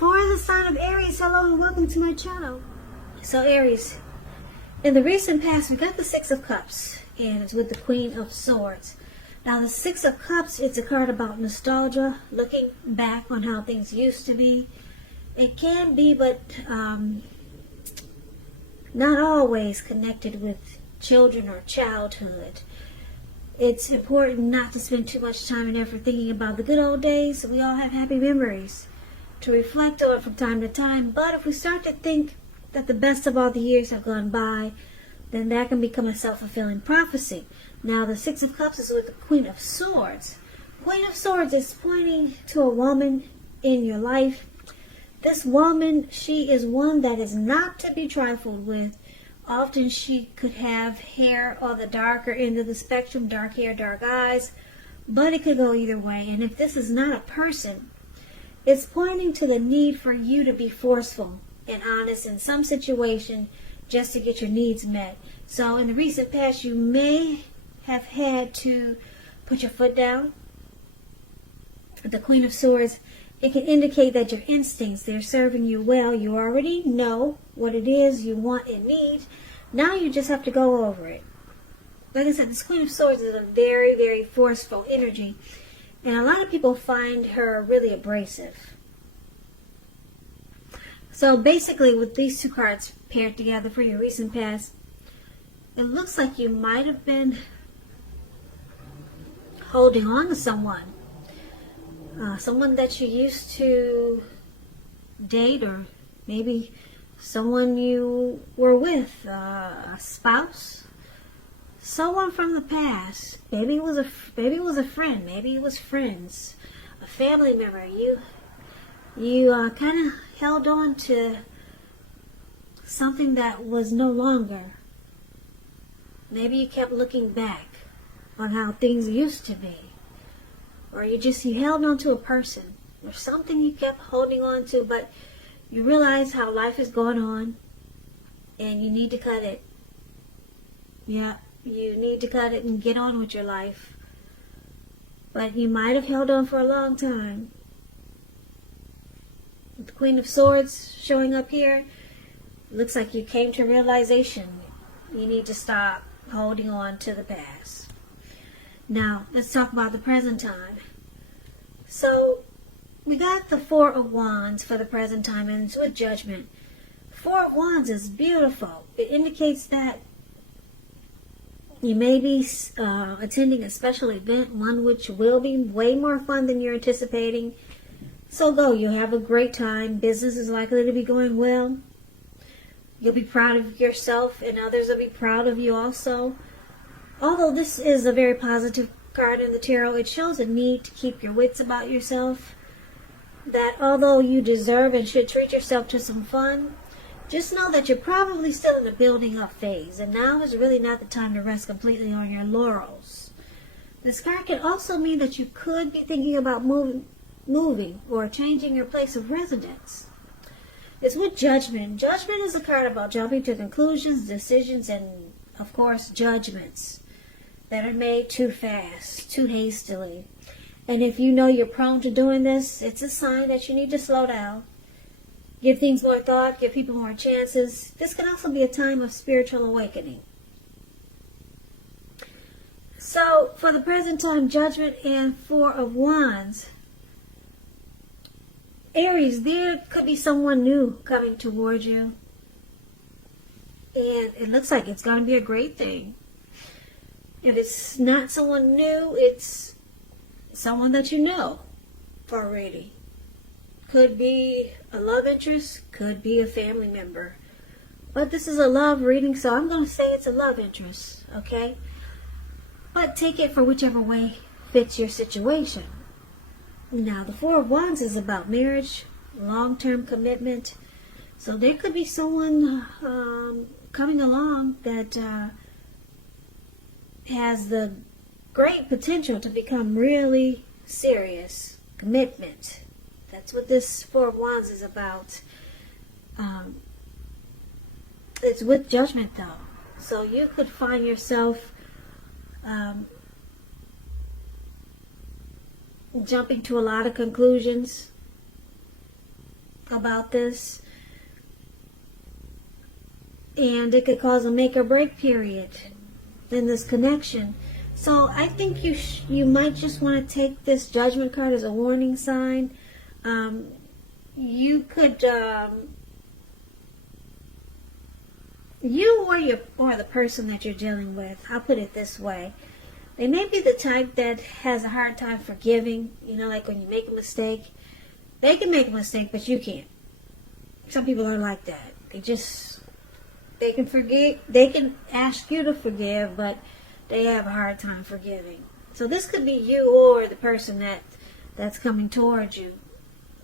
For the sign of Aries, hello and welcome to my channel. So Aries, in the recent past, we got the Six of Cups, and it's with the Queen of Swords. Now the Six of Cups, it's a card about nostalgia, looking back on how things used to be. It can be, but not always connected with children or childhood. It's important not to spend too much time and effort thinking about the good old days. We all have happy memories to reflect on from time to time, but if we start to think that the best of all the years have gone by, then that can become a self-fulfilling prophecy. Now the Six of Cups is with the Queen of Swords. Queen of Swords is pointing to a woman in your life. This woman, she is one that is not to be trifled with. Often she could have hair on the darker end of the spectrum, dark hair, dark eyes, but it could go either way. And if this is not a person, it's pointing to the need for you to be forceful and honest in some situation just to get your needs met. So in the recent past, you may have had to put your foot down. The Queen of Swords, it can indicate that your instincts, they're serving you well. You already know what it is you want and need. Now you just have to go over it. Like I said, this Queen of Swords is a very, very forceful energy. And a lot of people find her really abrasive. So basically, with these two cards paired together for your recent past, it looks like you might have been holding on to someone. Someone that you used to date, or maybe someone you were with, a spouse. Someone from the past. Maybe it was a friend. Maybe it was friends, a family member. You kind of held on to something that was no longer. Maybe you kept looking back on how things used to be, or you held on to a person or something you kept holding on to, but you realize how life is going on, and you need to cut it. Yeah. You need to cut it and get on with your life. But you might have held on for a long time. With the Queen of Swords showing up here, it looks like you came to realization. You need to stop holding on to the past. Now, let's talk about the present time. So, we got the Four of Wands for the present time, and it's with Judgment. Four of Wands is beautiful. It indicates that you may be attending a special event, one which will be way more fun than you're anticipating. So go, you'll have a great time. Business is likely to be going well. You'll be proud of yourself, and others will be proud of you also. Although this is a very positive card in the tarot, it shows a need to keep your wits about yourself. That although you deserve and should treat yourself to some fun, just know that you're probably still in the building up phase, and now is really not the time to rest completely on your laurels. This card can also mean that you could be thinking about moving or changing your place of residence. It's with Judgment. Judgment is a card about jumping to conclusions, decisions, and, of course, judgments that are made too fast, too hastily. And if you know you're prone to doing this, it's a sign that you need to slow down. Give things more thought, give people more chances. This can also be a time of spiritual awakening. So, for the present time, Judgment and Four of Wands. Aries, there could be someone new coming towards you. And it looks like it's going to be a great thing. If it's not someone new, it's someone that you know already. Could be a love interest, could be a family member. But this is a love reading, so I'm going to say it's a love interest, okay? But take it for whichever way fits your situation. Now, the Four of Wands is about marriage, long-term commitment. So there could be someone coming along that has the great potential to become really serious. Commitment. That's what this Four of Wands is about. It's with Judgment, though. So you could find yourself jumping to a lot of conclusions. about this. And it could cause a make or break period in this connection. So I think you might just want to take this Judgment card as a warning sign. You could, you or the person that you're dealing with, I'll put it this way. They may be the type that has a hard time forgiving. You know, like when you make a mistake. They can make a mistake, but you can't. Some people are like that. They can forgive. They can ask you to forgive, but they have a hard time forgiving. So this could be you or the person that's coming towards you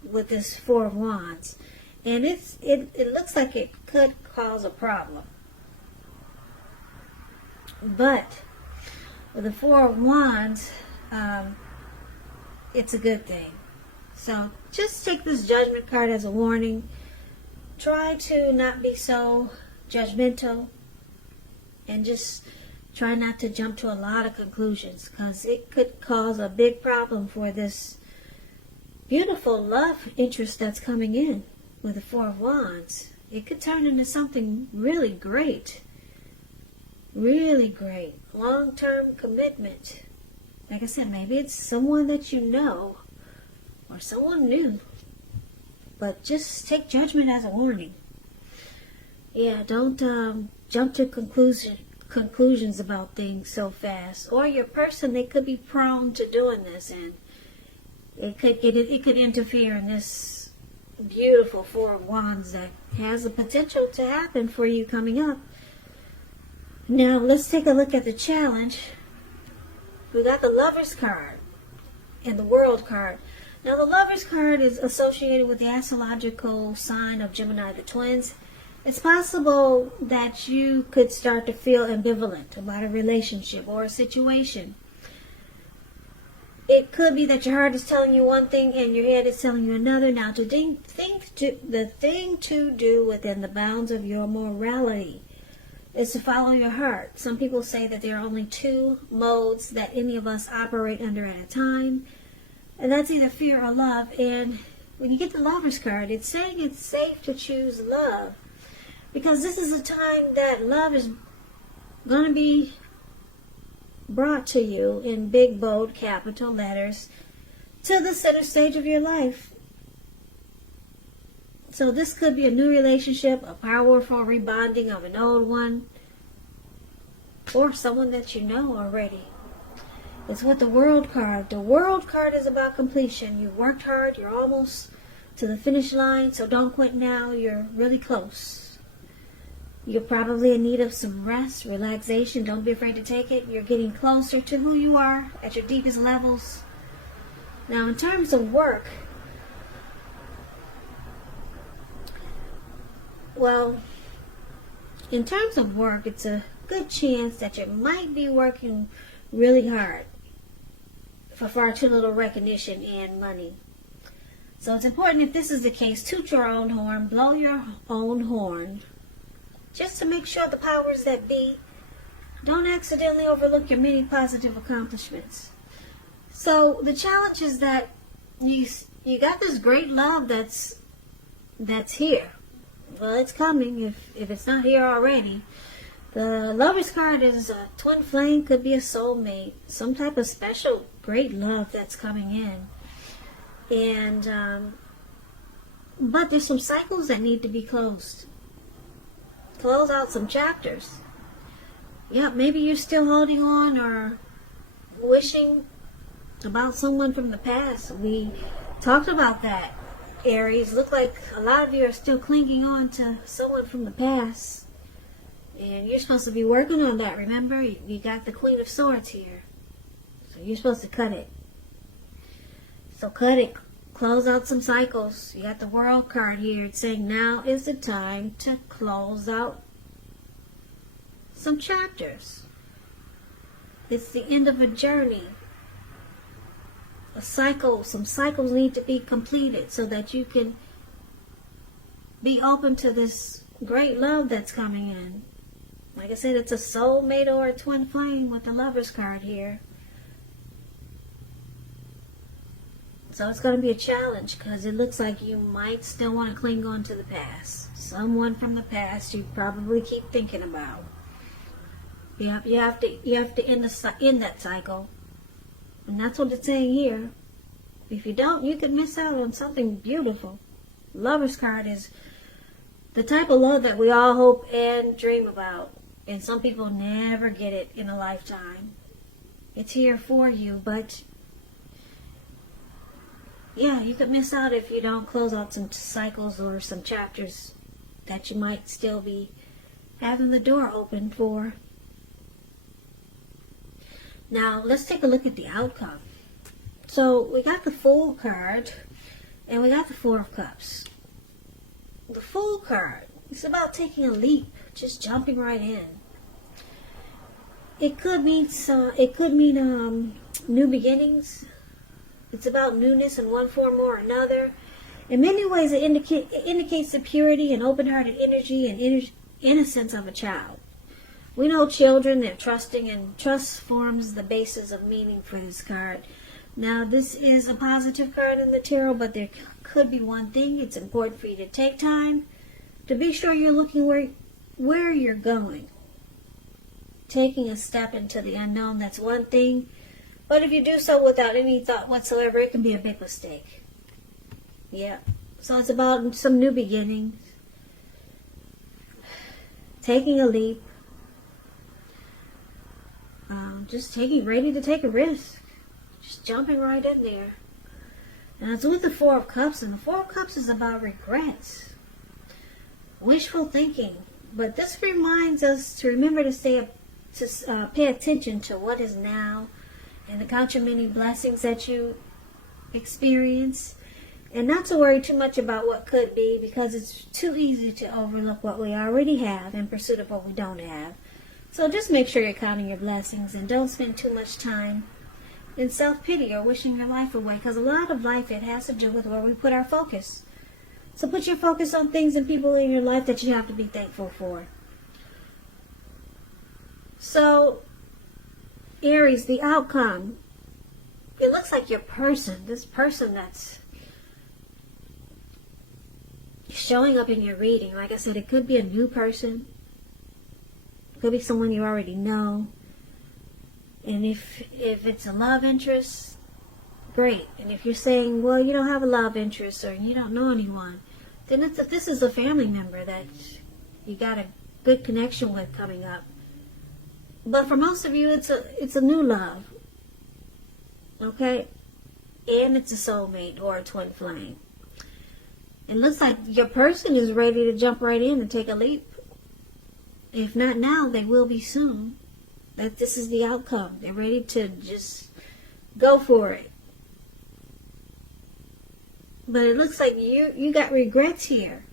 with this Four of Wands. And it looks like it could cause a problem. But with the Four of Wands, it's a good thing. So just take this Judgment card as a warning. Try to not be so judgmental, and just try not to jump to a lot of conclusions, because it could cause a big problem for this beautiful love interest that's coming in with the Four of Wands. It could turn into something really great. Really great. Long-term commitment. Like I said, maybe it's someone that you know or someone new. But just take Judgment as a warning. Yeah, don't jump to conclusions about things so fast. Or your person, they could be prone to doing this, and it could interfere in this beautiful Four of Wands that has the potential to happen for you coming up. Now let's take a look at the challenge. We got the Lovers card and the World card. Now the Lovers card is associated with the astrological sign of Gemini, the twins. It's possible that you could start to feel ambivalent about a relationship or a situation. It could be that your heart is telling you one thing and your head is telling you another. Now, the thing to do within the bounds of your morality is to follow your heart. Some people say that there are only two modes that any of us operate under at a time, and that's either fear or love. And when you get the Lovers card, it's saying it's safe to choose love, because this is a time that love is going to be brought to you in big, bold, capital letters to the center stage of your life. So this could be a new relationship, a powerful rebonding of an old one, or someone that you know already. It's with the World card. The World card is about completion. You worked hard. You're almost to the finish line, so don't quit now. You're really close. You're probably in need of some rest, relaxation. Don't be afraid to take it. You're getting closer to who you are at your deepest levels. Now, in terms of work, well, in terms of work, it's a good chance that you might be working really hard for far too little recognition and money. So it's important, if this is the case, toot your own horn, blow your own horn, just to make sure the powers that be don't accidentally overlook your many positive accomplishments. So the challenge is that you got this great love that's here. Well, it's coming if it's not here already. The Lovers card is a twin flame, could be a soulmate, some type of special great love that's coming in. And but there's some cycles that need to be closed. Close out some chapters. Yeah, maybe you're still holding on or wishing about someone from the past. We talked about that, Aries. Look like a lot of you are still clinging on to someone from the past. And you're supposed to be working on that, remember? You got the Queen of Swords here. So you're supposed to cut it. So cut it. Close out some cycles. You got the World card here. It's saying now is the time to close out some chapters. It's the end of a journey. A cycle. Some cycles need to be completed so that you can be open to this great love that's coming in. Like I said, it's a soulmate or a twin flame with the Lovers card here. So it's going to be a challenge because it looks like you might still want to cling on to the past. Someone from the past you probably keep thinking about. You have to end that cycle. And that's what it's saying here. If you don't, you could miss out on something beautiful. Lover's card is the type of love that we all hope and dream about. And some people never get it in a lifetime. It's here for you, but yeah, you could miss out if you don't close out some cycles or some chapters that you might still be having the door open for. Now, let's take a look at the outcome. So, we got the Fool card, and we got the Four of Cups. The Fool card, it's about taking a leap, just jumping right in. It could mean new beginnings. It's about newness in one form or another. In many ways, it indicates the purity and open-hearted energy and innocence of a child. We know children, they're trusting, and trust forms the basis of meaning for this card. Now, this is a positive card in the tarot, but there could be one thing. It's important for you to take time to be sure you're looking where you're going. Taking a step into the unknown, that's one thing. But if you do so without any thought whatsoever, it can be a big mistake. Yeah. So it's about some new beginnings. Taking a leap. Just ready to take a risk. Just jumping right in there. And it's with the Four of Cups, and the Four of Cups is about regrets. Wishful thinking. But this reminds us to remember to pay attention to what is now and to count your many blessings that you experience. And not to worry too much about what could be, because it's too easy to overlook what we already have in pursuit of what we don't have. So just make sure you're counting your blessings and don't spend too much time in self-pity or wishing your life away, because a lot of life, it has to do with where we put our focus. So put your focus on things and people in your life that you have to be thankful for. So, Aries, the outcome, it looks like this person that's showing up in your reading, like I said, it could be a new person. It could be someone you already know. And if it's a love interest, great. And if you're saying, well, you don't have a love interest or you don't know anyone, then this is a family member that you got a good connection with coming up. But for most of you, it's a new love. Okay? And it's a soulmate or a twin flame. It looks like your person is ready to jump right in and take a leap. If not now, they will be soon. That this is the outcome. They're ready to just go for it. But it looks like you got regrets here.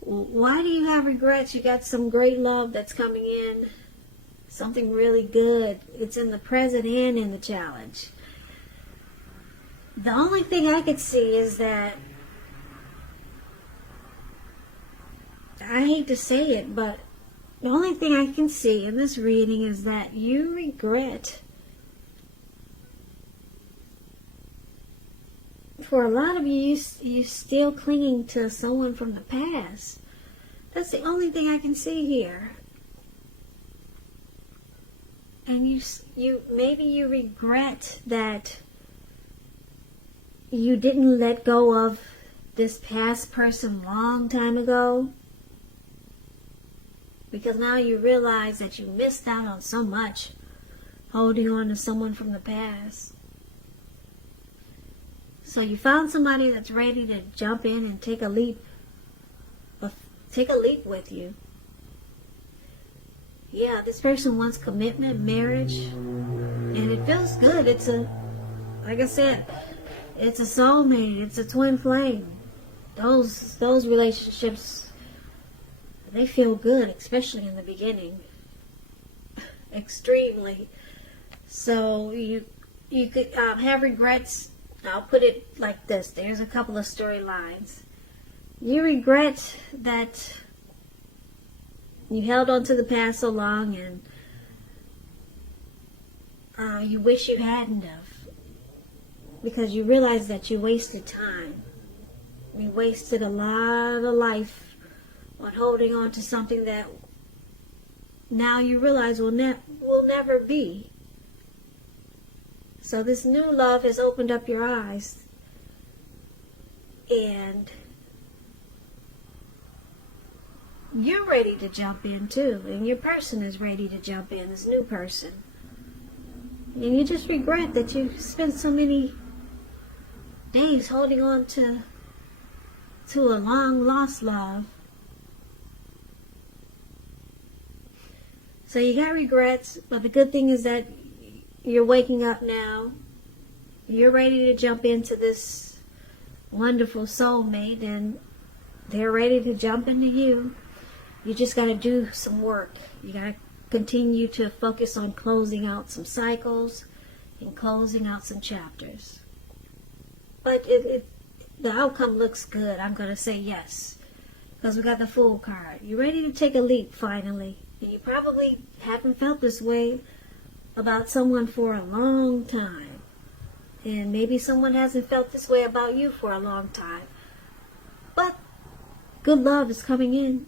Why do you have regrets? You got some great love that's coming in. Something really good. It's in the present and in the challenge. The only thing I could see is that, I hate to say it, but the only thing I can see in this reading is that you regret. For a lot of you, you're still clinging to someone from the past. That's the only thing I can see here. And maybe you regret that you didn't let go of this past person long time ago. Because now you realize that you missed out on so much holding on to someone from the past. So you found somebody that's ready to jump in and take a leap. Take a leap with you. Yeah, this person wants commitment, marriage, and it feels good. Like I said, it's a soulmate, it's a twin flame. Those relationships, they feel good, especially in the beginning. Extremely. So you could have regrets. I'll put it like this. There's a couple of storylines. You regret that you held on to the past so long, and you wish you hadn't have. because you realize that you wasted time. You wasted a lot of life on holding on to something that now you realize will never be. So this new love has opened up your eyes, and you're ready to jump in too, and your person is ready to jump in, this new person. And you just regret that you spent so many days holding on to a long lost love. So you got regrets, but the good thing is that you're waking up now. You're ready to jump into this wonderful soulmate, and they're ready to jump into you. You just got to do some work. You got to continue to focus on closing out some cycles and closing out some chapters. But the outcome looks good. I'm going to say yes, because we got the Fool card. You're ready to take a leap finally. And you probably haven't felt this way about someone for a long time. And maybe someone hasn't felt this way about you for a long time. But good love is coming in.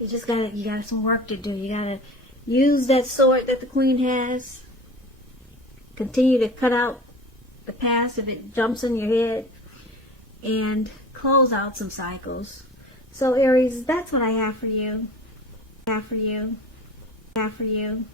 You got some work to do. You got to use that sword that the Queen has. Continue to cut out the past if it jumps in your head. And close out some cycles. So Aries, that's what I have for you.